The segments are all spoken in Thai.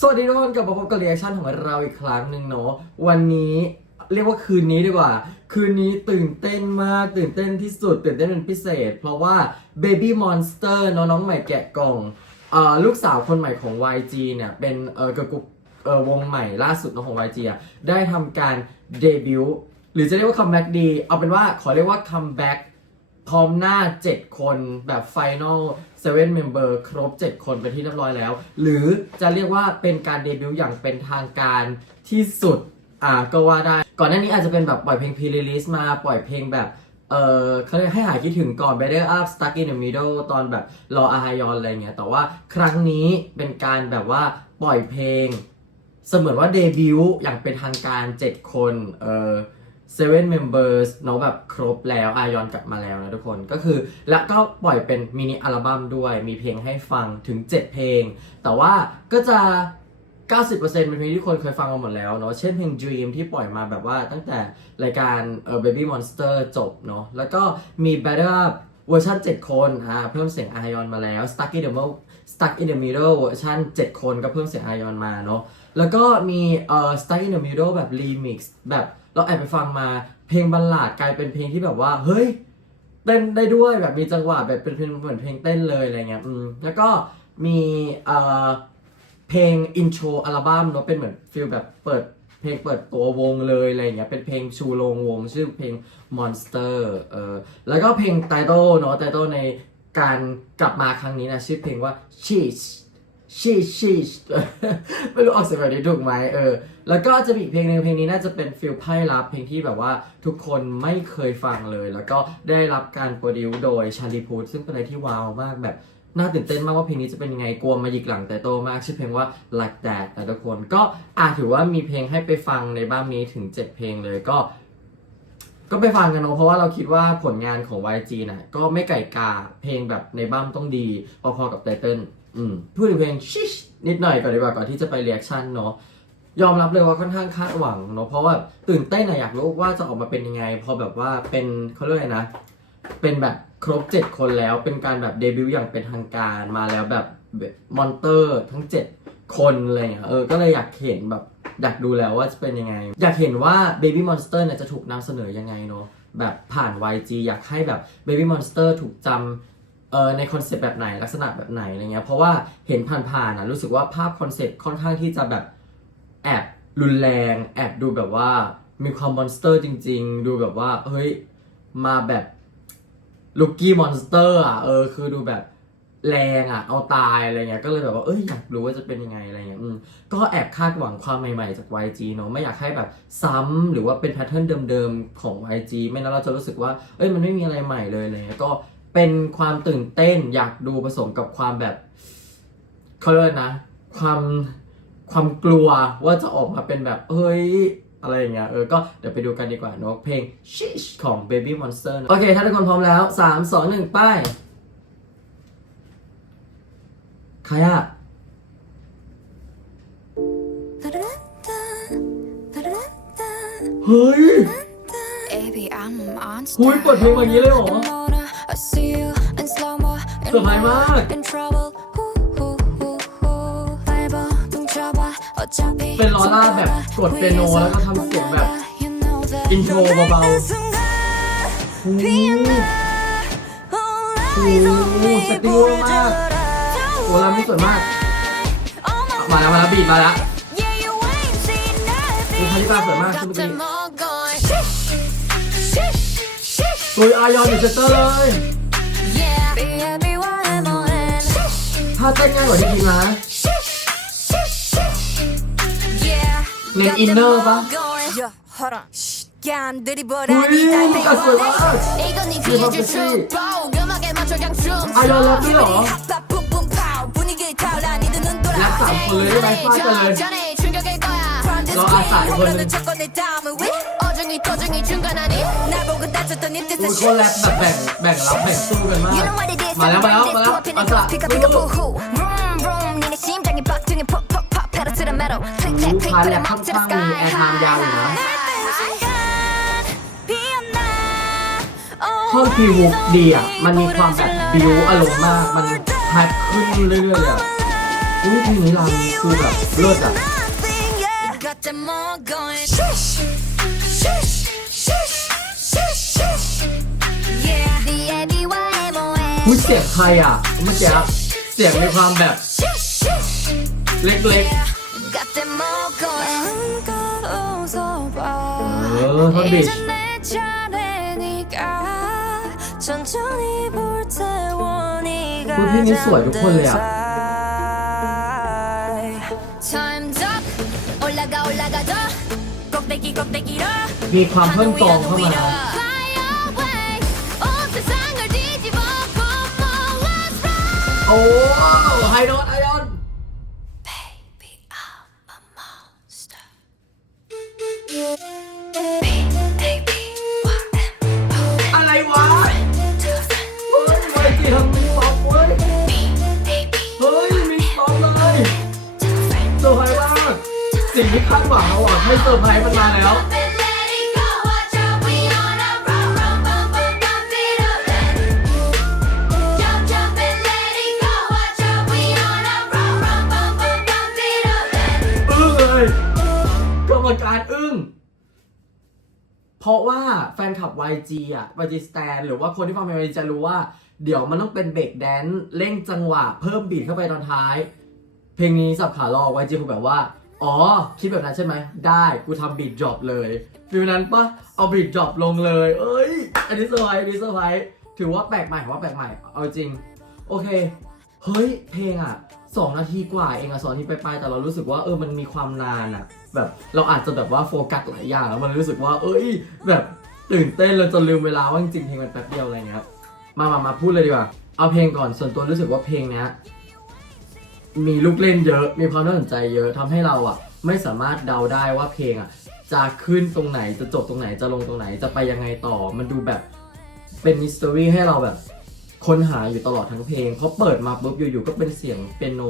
สวัสดีทุกคนกลับมาพบกับเรีแอคชั่นของเราอีกครั้งหนึ่งเนาะวันนี้เรียกว่าคืนนี้ดีกว่า คืนนี้ตื่นเต้นมาก ตื่นเต้นที่สุด ตื่นเต้นเป็นพิเศษ เพราะว่า Baby Monster เนอะน้องใหม่แกะกล่องเอ่อลูกสาวคนใหม่ของ YG เนี่ย เป็นเออกระกุเออวงใหม่ล่าสุดเนอะของ YG อะได้ทำการเดบิวต์หรือจะเรียกว่าคัมแบ็กดี เอาเป็นว่าขอเรียกว่าคัมแบ็ก พร้อมหน้า 7 คนแบบ Final 7 Member ครบ 7 คนเป็นที่เรียบร้อยแล้ว หรือจะเรียกว่าเป็นการเดบิวต์อย่างเป็นทางการที่สุด อ่าก็ว่าได้ ก่อนหน้านี้อาจจะเป็นแบบปล่อยเพลง pre-release มาปล่อยเพลงแบบ เออเขาเรียกให้หายคิดถึงก่อน Better Up Stuck in the Middle ตอนแบบรออาฮายอนอะไรเงี้ย แต่ว่าครั้งนี้เป็นการแบบว่าปล่อยเพลง เสมือนว่าเดบิวต์อย่างเป็นทางการ 7 คน เออ seven members เนาะแบบครบแล้วอายอนกลับมาแล้วนะทุกคนก็คือ แล้วก็ปล่อยเป็นมินิอัลบั้มด้วย มีเพลงให้ฟังถึง 7 เพลง แต่ว่าก็จะ 90%เป็นเพลงที่คนเคยฟังมาหมดแล้วเนาะเช่นเพลง Dream ที่ปล่อยมาแบบว่าตั้งแต่รายการเอ่อ Baby Monster จบเนาะแล้วก็มี Better Up เวอร์ชัน7 คนอ่าเพิ่มเสียงอายอนมาแล้ว Stuck in the Middle Stuck in the Middle เวอร์ชัน7 คนก็เพิ่มเสียงอายอนมาเนาะแล้วก็มีเอ่อ Stuck in the Middle แบบ Remix แบบ เราแอบไปฟังมาเพลงบัลลาดกลายเป็นเพลงที่แบบว่า เฮ้ยเต้นได้ด้วยแบบมีจังหวะแบบเป็นเพลงเหมือนเพลงเต้นเลยอะไรเงี้ยอืมแล้วก็มีเอ่อเพลงอินโทรอัลบั้มเนาะเป็นเหมือนฟิลแบบเปิดเพลงเปิดตัววงเลยอะไรเงี้ยเป็นเพลงชูโรงวงชื่อเพลง Monster เออแล้วก็เพลงไตโต้เนาะไตโต้ในการกลับมาครั้งนี้นะชื่อเพลงว่า Cheese ชีชีชไม่รู้ออกเสียงแบบนี้ถูกไหมเออ แล้วก็จะมีอีกเพลงหนึ่งเพลงนี้น่าจะเป็นฟิลไพ่ลับเพลงที่แบบว่าทุกคนไม่เคยฟังเลย แล้วก็ได้รับการโปรดิวโดยชาลีพูทซึ่งเป็นอะไรที่ว้าวมากแบบน่าตื่นเต้นมากว่าเพลงนี้จะเป็นยังไงกลัวมาหยิกหลังแต่โตมากชื่อเพลงว่า like that แต่ทุกคนก็อาจถือว่ามีเพลงให้ไปฟังในบ้านนี้ถึง 7 เพลงเลยก็ ก็ไปฟังกันเนอะเพราะว่าเราคิดว่าผลงานของ YG นะก็ไม่ไก่กาเพลงแบบในบ้านต้องดีพอๆกับไตเติ้ล อืมพูดถึงเพลงชิชนิดหน่อยก่อนดีกว่าก่อนที่จะไปเรีแอคชั่นเนาะยอมรับเลยว่าค่อนข้างคาดหวังเนาะเพราะว่าตื่นเต้นนะอยากรู้ว่าจะออกมาเป็นยังไง พอแบบว่าเป็นเขาเรียกอะไรนะ เป็นแบบครบ 7 คนแล้วเป็นการแบบเดบิวต์อย่างเป็นทางการมาแล้วแบบมอนเตอร์ทั้ง 7 คนอะไรอย่างเงี้ยเออก็เลยอยากเห็นแบบอยากดูแล้วว่าจะเป็นยังไง อยากเห็นว่า Baby Monster เนี่ยจะถูกนำเสนอยังไงเนาะแบบผ่าน YG อยากให้แบบ Baby Monster ถูกจำ เออในคอนเซปต์แบบไหนลักษณะแบบไหนอะไรเงี้ยเพราะว่าเห็นผ่านๆนะรู้สึกว่าภาพคอนเซปต์ค่อนข้างที่จะแบบแอบรุนแรงแอบดูแบบว่ามีความมอนสเตอร์จริง ๆ ดูแบบว่าเฮ้ยมาแบบลูกกี้มอนสเตอร์อะเออคือดูแบบแรงอะเอาตายอะไรเงี้ยก็เลยแบบว่าเอ้ยอยากรู้ว่าจะเป็นยังไงอะไรเงี้ยอืมก็แอบคาดหวังความใหม่ๆจาก YG เนอะไม่อยากให้แบบซ้ำหรือว่าเป็นแพทเทิร์นเดิมๆของ YG ไม่นั้นเราจะรู้สึกว่าเอ้ยมันไม่มีอะไรใหม่เลยอะไรเลยก็ เป็นความตื่นเต้นอยากดูผสมกับความแบบเขาเรียกว่านะ ความความกลัวว่าจะออกมาเป็นแบบเฮ้ยอะไรอย่างเงี้ยเออ ก็เดี๋ยวไปดูกันดีกว่าเนอะเพลง Shish ของ Baby Monster นะโอเค ถ้าทุกคนพร้อมแล้ว 3 2 1 ไป ใครอะเฮ้ย Baby, I'm on เฮ้ยเปิดเพลงแบบนี้เลยเหรอ สบายมาก เป็นลอล่าแบบกดเปียโนแล้วก็ทำเสียงแบบอินโทรเบาๆหูหสติวมากโอ้ลำนี่สวยมาก มาแล้วมาแล้วบีบมาแล้วดูคาริบาสวยมากคุณผู้ชมโอ้ยอายอนอยู่เซนเตอร์เลย 화장량 어리지만 내 인너 봐 우리가 쏘다 대박이지 알려라고요 약간 볼래를 말씀하잖아요 너 아싸 이거는 เลยได้ไหมฟาดกันเลย 너 아싸 이거는 โอ้ยเขาแรปแบบแบ่งแบ่งรับแบ่งสู้กันมาก มาแล้วมาแล้วมาแล้วอาสารู้พาร์ทแรปค่อนข้างมีแอร์ไทม์ยาวอยู่นะ ท่อนพีฮุกดีอ่ะ มันมีความแบบบิวอารมณ์มาก มันแฮปขึ้นเรื่อยๆเลยอ่ะ อุ้ยเพลงนี้รำคือแบบเลิศอ่ะ Nothing, yeah. Got them all going. อุ้ยเสียงใครอ่ะเมื่อกี้เสียงในความแบบ Shush, shush. เล็ก Got them all going. 한껏 웃어봐. เออท่อนบิช 이제 내 차례니까 천천히 불태워 네가 อุ้ยเพลงนี้สวยทุกคนเลยอ่ะ Time's up 올라가 올라가 더 꼭대기 꼭대기로 มีความเ โอ้ไฮโด ราะว่าแฟนคลับ YG อะ YG Stan หรือว่าคนที่ฟังเพลง YG จะรู้ว่า เดี๋ยวมันต้องเป็นเบรกแดนซ์เร่งจังหวะเพิ่มบีทเข้าไปตอนท้าย เพลงนี้สับขาหลอก YG คงแบบว่า อ๋อ คิดแบบนั้นใช่ไหม ได้กูทำบีทดรอปเลยฟิลนั้นปะเอาบีทดรอปลงเลย เอ้ย อันนี้เซอร์ไพรส์อันนี้เซอร์ไพรส์ถือว่าแปลกใหม่ถือว่าแปลกใหม่ เอาจริง โอเค เฮ้ย เพลงอะ สองนาทีกว่าเองอะสองนาทีไปๆแต่เรารู้สึกว่าเออมันมีความนานอะแบบเราอาจจะแบบว่าโฟกัสหลายอย่างแล้วมันรู้สึกว่า เอ้ย แบบตื่นเต้นเราจนลืมเวลาว่าจริงๆเพลงมันแป๊บเดียวอะไรเงี้ยมามามาพูดเลยดีกว่า เอาเพลงก่อนส่วนตัวรู้สึกว่าเพลงเนี้ยมีลูกเล่นเยอะ มีความน่าสนใจเยอะทำให้เราอะไม่สามารถเดาได้ว่าเพลงอะจะขึ้นตรงไหนจะจบตรงไหนจะลงตรงไหนจะไปยังไงต่อ มันดูแบบเป็นมิส t ต r รีให้เราแบบ ค้นหาอยู่ตลอดทั้งเพลงเพราเปิดมาปุ๊บอยู่ๆก็เป็นเสียงเปียโน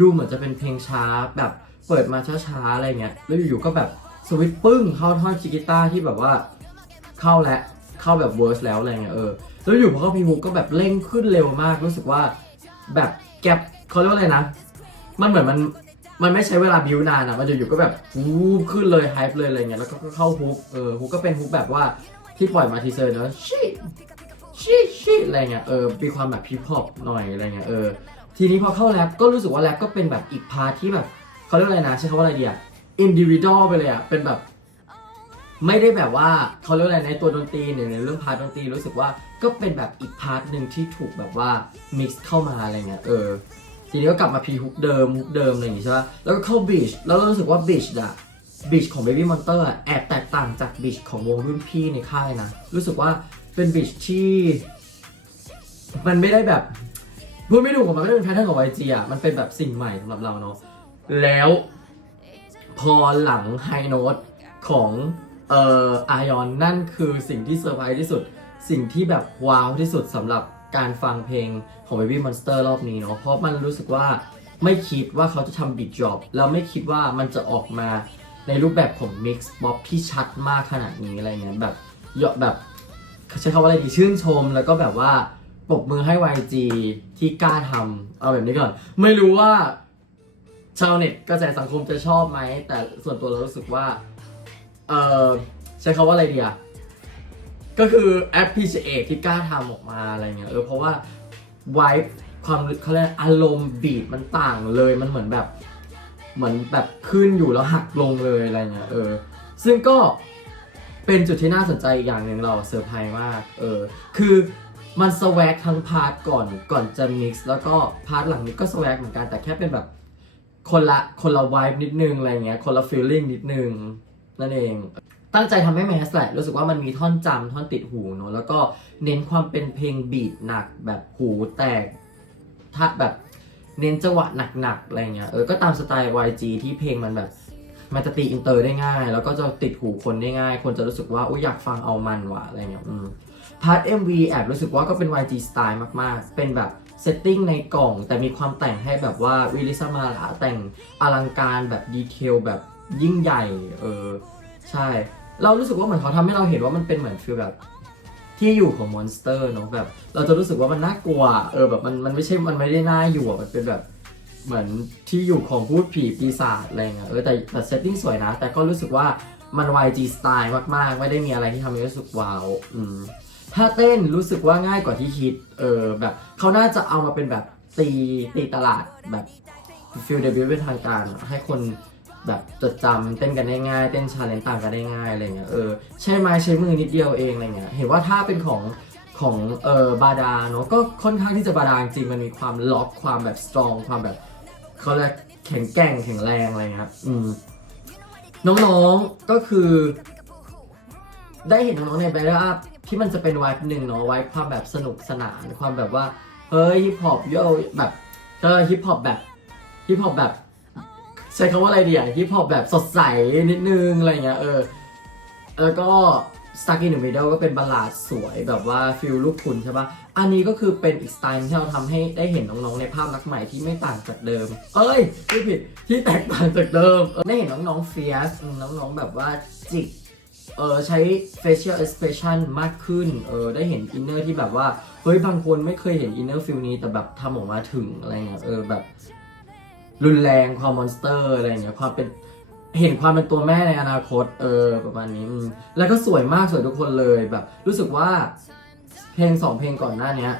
ดูเหมือนจะเป็นเพลงช้าแบบเปิดมาช้าๆอะไรเงี้ยแล้วอยู่ๆก็แบบสวิตปึ้งเข้าท่อนชิกิต้าที่แบบว่าเข้าแล้วเข้าแบบเวิร์สแล้วอะไรเงี้ยเออแล้วอยู่พอเขาพีฮุกก็แบบเร่งขึ้นเร็วมากรู้สึกว่า แบบแกลบเขาเรียกว่าอะไรนะ มันเหมือนมันมันไม่ใช้เวลาบิวนานอะมันอยู่ๆก็แบบฟูขึ้นเลยไฮป์เลยอะไรเงี้ยแล้วก็เข้าฮุกเออฮุกก็เป็นฮุกแบบว่าที่ปล่อยมาทีเซอร์เนอะชิ ชิชิอะไรเงี้ยเออมีความแบบฮิปฮอปหน่อยอะไรเงี้ยเออทีนี้พอเข้าแรปก็รู้สึกว่าแรปก็เป็นแบบอีกพาร์ทที่แบบเขาเรียกอะไรนะใช้คำว่าอะไรดีอะอินดิวิ u a l ไปเลยอะเป็นแบบ ไม่ได้แบบว่าเขาเรียกอะไรในตัวดนตรีเนี่ยในเรื่องพาร์ทดนตรีรู้สึกว่าก็เป็นแบบอีกพาร์ทหนึ่งที่ถูกแบบว่ามิกซ์เข้ามาอะไรเงี้ยเออทีนี้ก็กลับมาพีฮุกเดิมฮุกเดิมอะไรอย่างงี้ใช่ป่ะแล้วก็เข้าบีชแล้วเรารู้สึกว่าบีชอะบีชของ Baby Monster อะแอบแตกต่างจากบีชของวงรุ่นพี่ในค่ายนะรู้สึกว่า เป็นบีชที่มันไม่ได้แบบพูดไม่ถูกอะมันไม่ได้เป็นแพทเทิร์นของ YG อะมันเป็นแบบสิ่งใหม่สำหรับเราเนาะแล้วพอหลังไฮโน้ตของเอ่ออายอนนั่นคือสิ่งที่เซอร์ไพรส์ที่สุด สิ่งที่แบบว้าวที่สุดสำหรับการฟังเพลงของ Baby Monster รอบนี้เนาะเพราะมันรู้สึกว่าไม่คิดว่าเขาจะทำบิดจ็อบแล้วไม่คิดว่ามันจะออกมาในรูปแบบของ Mix Pop ที่ชัดมากขนาดนี้อะไรเงี้ยแบบเยอะแบบ ใช้คำว่าอะไรดีชื่นชม แล้วก็แบบว่าปรบมือให้ YG ที่กล้าทำเอาแบบนี้ก่อน ไม่รู้ว่าชาวเน็ตกระแสสังคมจะชอบไหม แต่ส่วนตัวเรารู้สึกว่า เออใช้คำว่าอะไรดีอะก็คือ appreciate ที่กล้าทำออกมาอะไรเงี้ยเออเพราะว่า vibe ความเขาเรียกอารมณ์บีทมันต่างเลยมันเหมือนแบบ เหมือนแบบขึ้นอยู่แล้วหักลงเลยอะไรเงี้ยเออ ซึ่งก็ เป็นจุดที่น่าสนใจอีกอย่างหนึ่งเราเซอร์ไพรส์มากเออคือมันสวกทั้งพาร์ทก่อนก่อนจะมิกซ์แล้วก็พาร์ทหลังนี้ก็สวกเหมือนกันแต่แค่เป็นแบบคนละคนละวายนิดนึงอะไรเงี้ยคนละฟีลลิ่งนิดนึงนั่นเอง ตั้งใจทำให้แมสแหละรู้สึกว่ามันมีท่อนจำท่อนติดหูเนอะแล้วก็เน้นความเป็นเพลงบีทหนักแบบหูแตกถ้าแบบเน้นจังหวะหนักๆอะไรเงี้ยเออก็ตามสไตล์ YG ที่เพลงมันแบบ มันจะตีอินเตอร์ได้ง่าย แล้วก็จะติดหูคนได้ง่าย คนจะรู้สึกว่าอุ้ยอยากฟังเอามันว่ะอะไรเงี้ยอืมพาร์ท MV แอบรู้สึกว่าก็เป็น YG สไตล์มาก ๆ เป็นแบบเซตติ้งในกล่อง แต่มีความแต่งให้แบบว่าวิลิซามาลาแต่งอลังการแบบดีเทลแบบยิ่งใหญ่ เออ ใช่ เรารู้สึกว่าเหมือนเขาทำให้เราเห็นว่ามันเป็นเหมือนฟีลแบบที่อยู่ของมอนสเตอร์เนาะแบบ เราจะรู้สึกว่ามันน่ากลัว เออแบบมันมันไม่ใช่มันไม่ได้น่าอยู่มันเป็นแบบ เหมือนที่อยู่ของพูดผีปีศาจอะไรเงี้ยเออแต่แต่เซตติ้งสวยนะ แต่ก็รู้สึกว่ามัน YG สไตล์มากๆ ไม่ได้มีอะไรที่ทำให้รู้สึกว้าวอืมถ้าเต้นรู้สึกว่าง่ายกว่าที่คิด เออแบบเขาน่าจะเอามาเป็นแบบตีตีตลาดแบบฟิลเดบิวต์เป็นทางการ ให้คนแบบจดจำเต้นกันได้ง่าย เต้นชาเลนจ์ต่างกันได้ง่ายอะไรเงี้ยเออใช้ไม้ใช้มือนิดเดียวเองอะไรเงี้ยเห็นว่าถ้าเป็นของของเออบาดาเนาะก็ค่อนข้างที่จะบาดาจริงมันมีความล็อกความแบบสตรองความแบบ เขาเรียกแข็งแกร่งแข็งแรงอะไรครับ อืม น้องๆก็คือ ได้เห็นน้องๆในแบรอัพที่มันจะเป็นวายหนึ่งเนาะวายความแบบสนุกสนานความแบบว่า เฮ้ยฮิปฮอปโยแบบก็ฮิปฮอปแบบฮิปฮอปแบบ ใช้คำว่าอะไรดีอะฮิปฮอปแบบสดใสนิดนึงอะไรเงี้ยเออแล้วก็ Stuck in the Middle ก็เป็นบัลลาดสวยแบบว่าฟิลลูกคุณใช่ปะอันนี้ก็คือเป็นอีกสไตล์ที่เราทำให้ได้เห็นน้องๆในภาพลักษณ์ใหม่ที่ไม่ต่างจากเดิม เอ้ยไม่ผิดที่แตกต่างจากเดิม ได้เห็นน้องๆเฟียสน้องๆแบบว่าจิกเออใช้ facial expression มากขึ้น เออได้เห็นอินเนอร์ที่แบบว่า เฮ้ยบางคนไม่เคยเห็นอินเนอร์ฟิลนี้แต่แบบทำออกมาถึงอะไรเงี้ย เออแบบ รุนแรงความมอนสเตอร์อะไรเงี้ยความเป็น เห็นความเป็นตัวแม่ในอนาคตเออประมาณนี้อืมแล้วก็สวยมากสวยทุกคนเลยแบบ รู้สึกว่า เพลงสองเพลงก่อนหน้าเนี้ย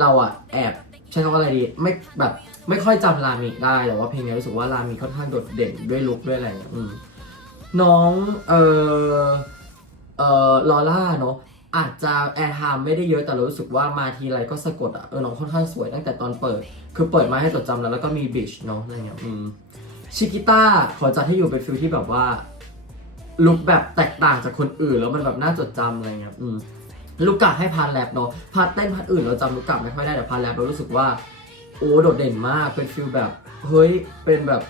เราอะแอบใช้คำว่าอะไรดีไม่แบบไม่ค่อยจำรามิได้แต่ว่าเพลงนี้รู้สึกว่ารามิค่อนข้างโดดเด่นด้วยลุคด้วยอะไรอย่างเงี้ยอืมน้องเออเออลอล่าเนาะอาจจะแอร์ไทม์ไม่ได้เยอะแต่เรารู้สึกว่ามาทีไรก็สะกดอะเออน้องค่อนข้างสวยตั้งแต่ตอนเปิด คือเปิดมาให้จดจำแล้วแล้วก็มีบิชเนาะอะไรเงี้ยอืม ชิกิต้าขอจัดให้อยู่เป็นฟิลที่แบบว่าลุคแบบแตกต่างจากคนอื่นแล้วมันแบบน่าจดจำอะไรเงี้ยอืมลูกกะให้พาร์ทแรปเนาะพาร์ทเต้นพาร์ทอื่นเราจำลูกกะไม่ค่อยได้แต่พาร์ทแรปเรารู้สึกว่า โอ้โดดเด่นมากเป็นฟิลแบบเฮ้ยเป็นแบบ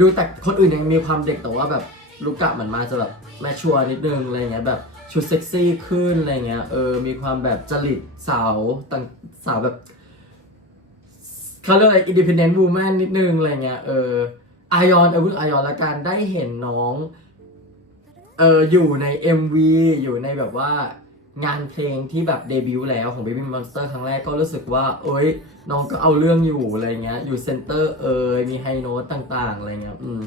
ดูแต่คนอื่นยังมีความเด็กแต่ว่าแบบลูกกะเหมือนมาจะแบบแมชชัวร์นิดนึงอะไรเงี้ยแบบชุดเซ็กซี่ขึ้นอะไรเงี้ยเออมีความแบบจริตสาวต่างสาวแบบ เขาเรียกอะไรอินดิพ n เ e นต์วูแมนนิดนึงอะไรเงี้ยเอออายอนเออพูดอายอนละกันได้เห็นน้องเอออยู่ใน MV อยู่ในแบบว่างานเพลงที่แบบเดบิวต์แล้วของ Baby Monster ครั้งแรกก็รู้สึกว่า เอ้ย น้องก็เอาเรื่องอยู่อะไรเงี้ย อยู่เซนเตอร์เอยมีไฮโน้ตต่าง ๆ อะไรเงี้ย อืม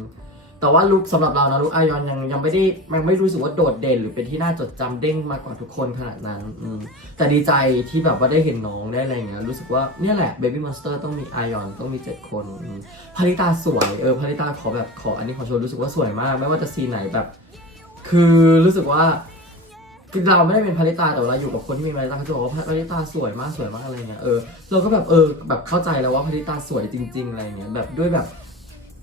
แต่ว่าลุคสำหรับเรานะลุคอายอนยังยังไม่ได้ยังไม่รู้สึกว่าโดดเด่น หรือเป็นที่น่าจดจำเด้งมากกว่าทุกคนขนาดนั้นอืมแต่ดีใจที่แบบว่าได้เห็นน้องได้อะไรเงี้ยรู้สึกว่าเนี่ยแหละ Baby Monster ต้องมีอายอนต้องมี7คนอืมพาริตาสวยเออพาริตาขอแบบขออันนี้ขอโชว์รู้สึกว่าสวยมาก ไม่ว่าจะซีนไหนแบบ คือรู้สึกว่าคือเราไม่ได้เป็นพาริตาแต่เราอยู่กับคนที่มีพาริตาเขาจะบอกว่าพาริตาสวยมากสวยมากอะไรเงี้ยเออเราก็แบบเออแบบเข้าใจแล้วว่าพาริตาสวยจริง ๆอะไรเงี้ยแบบด้วยแบบ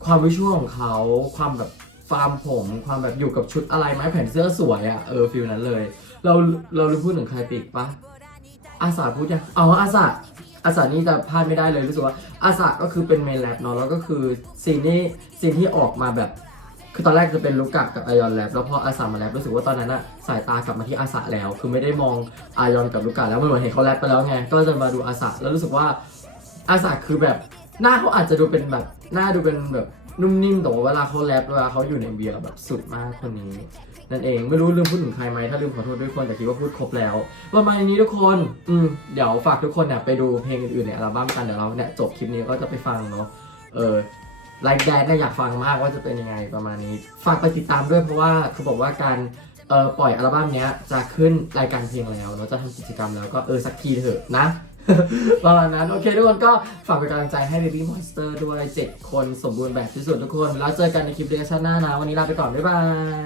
ความวิชวลของเขาความแบบฟาร์มผม ความแบบอยู่กับชุดอะไรไหมแผ่นเสื้อสวยอะ่ะเออฟิลนั้นเลย เราเรารู้พูดถึงใครปีกปะอาสาพูดยังเอาอาสาอาสานี่จะพลาดไม่ได้เลยรู้สึกว่าอาสาก็คือเป็นเมนแลบเนาะแล้วก็คือซีนที่ซีนที่ออกมาแบบ คือตอนแรกจะเป็นลูกกะกับอายอนแลบแล้วพออาสามาแลบรู้สึกว่าตอนนั้นอะสายตากลับมาที่อาสาแล้ว คือไม่ได้มองอายอนกับลูกกะแล้วมันเหมือนเห็นเขาแลบไปแล้วไงก็จะมาดูอาสาแล้วรู้สึกว่าอาสาคือแบบ หน้าเขาอาจจะดูเป็นแบบ หน้าดูเป็นแบบนุ่มนิ่มแต่ว่าเวลาเขาแลบเวลาเขาอยู่ในเบียร์แบบสุดมากคนนี้ นั่นเองไม่รู้ลืมพูดถึงใครไหมถ้าลืมขอโทษด้วยคนแต่คิดว่าพูดครบแล้วประมาณนี้ทุกคนอืมเดี๋ยวฝากทุกคนเนี่ยไปดูเพลงอื่นๆในอัลบั้มกันเดี๋ยวเราเนี่ยจบคลิปนี้ก็จะไปฟังเนาะเออไลค์แดนก็อยากฟังมากว่าจะเป็นยังไงประมาณนี้ ฝากไปติดตามด้วยเพราะว่าเขาบอกว่าการเออปล่อยอัลบั้มเนี้ยจะขึ้นรายการเพลงแล้วเราจะทำกิจกรรมแล้วก็เออสักทีเถอะนะ ประมาณนั้น โอเค ทุกคนก็ฝากเป็นกำลังใจให้ Baby Monster ด้วย 7 คนสมบูรณ์แบบที่สุดทุกคน แล้วเจอกันในคลิปเดียกชั่นหน้านะ วันนี้ลาไปก่อน บ๊ายบาย